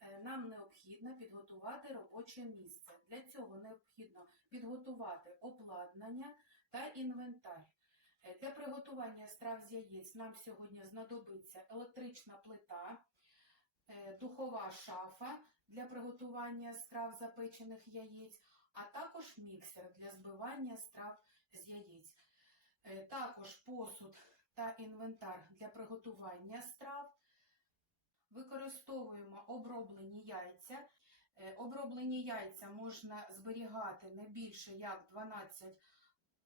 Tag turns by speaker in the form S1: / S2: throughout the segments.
S1: Е, Нам необхідно підготувати робоче місце. Для цього необхідно підготувати обладнання та інвентар. Е, Для приготування страв з яєць нам сьогодні знадобиться електрична плита, е, духова шафа для приготування страв запечених яєць, а також міксер для збивання страв з яєць. Також посуд та інвентар для приготування страв. Використовуємо оброблені яйця. Е, Оброблені яйця можна зберігати не більше як 12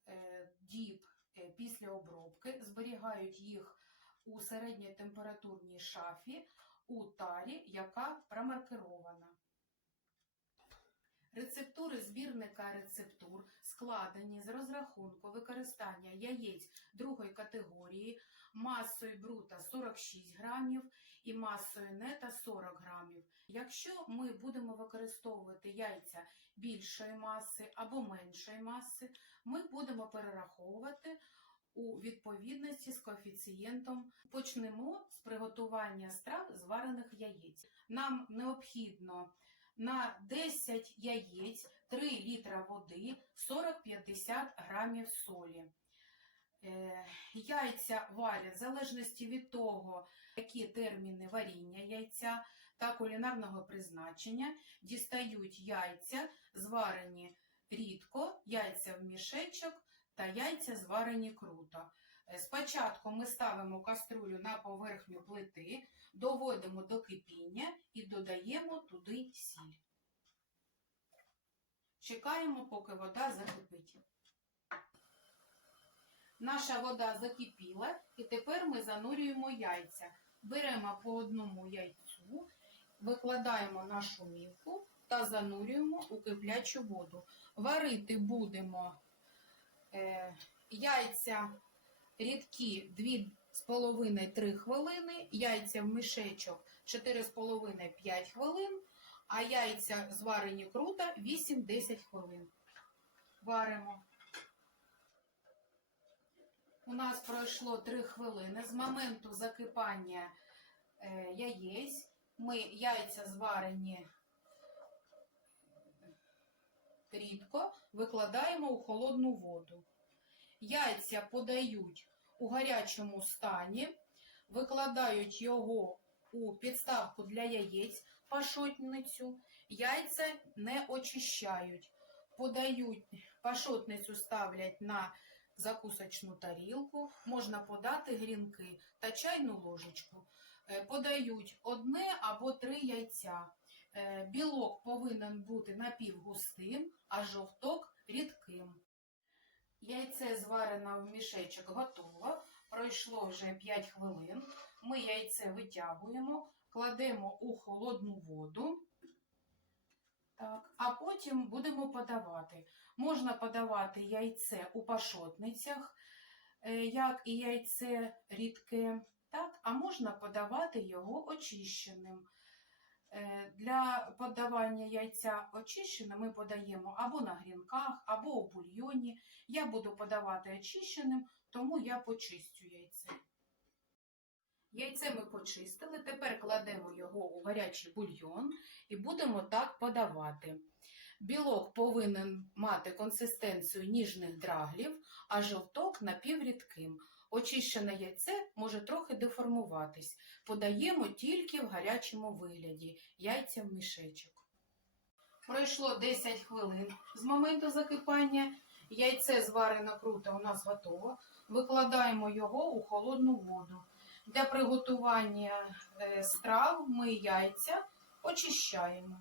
S1: е, діб е, після обробки. Зберігають їх у середньотемпературній шафі у тарі, яка промаркирована. Рецептури збірника рецептур складені з розрахунку використання яєць другої категорії масою брута 46 грамів і масою нета 40 грамів. Якщо ми будемо використовувати яйця більшої маси або меншої маси, ми будемо перераховувати у відповідності з коефіцієнтом. Почнемо з приготування страв зварених яєць. Нам необхідно на 10 яєць 3 літра води 40-50 грамів солі. Е, Яйця варять в залежності від того, які терміни варіння яйця та кулінарного призначення. Дістають яйця, зварені рідко, яйця в мішечок та яйця зварені круто. Е, Спочатку ми ставимо каструлю на поверхню плити, доводимо до кипіння і додаємо туди сіль. Чекаємо, поки вода закипить. Наша вода закипіла, і тепер ми занурюємо яйця. Беремо по одному яйцю, викладаємо нашу мівку та занурюємо у киплячу воду. Варити будемо е, яйця рідкі 2,5-3 хвилини, яйця в мішечок 4,5-5 хвилин, а яйця зварені круто 8-10 хвилин. Варимо. У нас пройшло 3 хвилини з моменту закипання е, яєць. Ми яйця зварені рідко, викладаємо у холодну воду. Яйця подають у гарячому стані, викладають його у підставку для яєць пашотницю. Яйця не очищають, подають пашотницю ставлять на закусочну тарілку, можна подати грінки та чайну ложечку. Е, Подають одне або три яйця. Е, Білок повинен бути напівгустим, а жовток рідким. Яйце зварене в мішечок готово. Пройшло вже 5 хвилин. Ми яйце витягуємо, кладемо у холодну воду. Так, а потім будемо подавати. Можна подавати яйце у пашотницях, е, як і яйце рідке, так, а можна подавати його очищеним. Е, Для подавання яйця очищеним ми подаємо або на грінках, або у бульйоні. Я буду подавати очищеним, тому я почистю яйце. Яйце ми почистили, тепер кладемо його у гарячий бульйон і будемо так подавати. Білок повинен мати консистенцію ніжних драглів, а жовток напіврідким. Очищене яйце може трохи деформуватись. Подаємо тільки в гарячому вигляді яйця в мішечок. Пройшло 10 хвилин з моменту закипання. Яйце зварено круто у нас готово. Викладаємо його у холодну воду. Для приготування е, страв ми яйця очищаємо.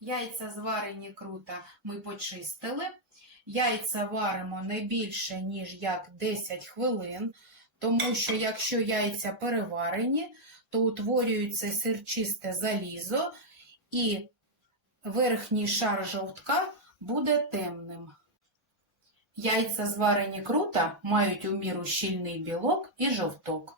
S1: Яйця зварені круто ми почистили. Яйця варимо не більше, ніж як 10 хвилин, тому що якщо яйця переварені, то утворюється сирчисте залізо і верхній шар жовтка буде темним. Яйця зварені круто мають у міру щільний білок і жовток.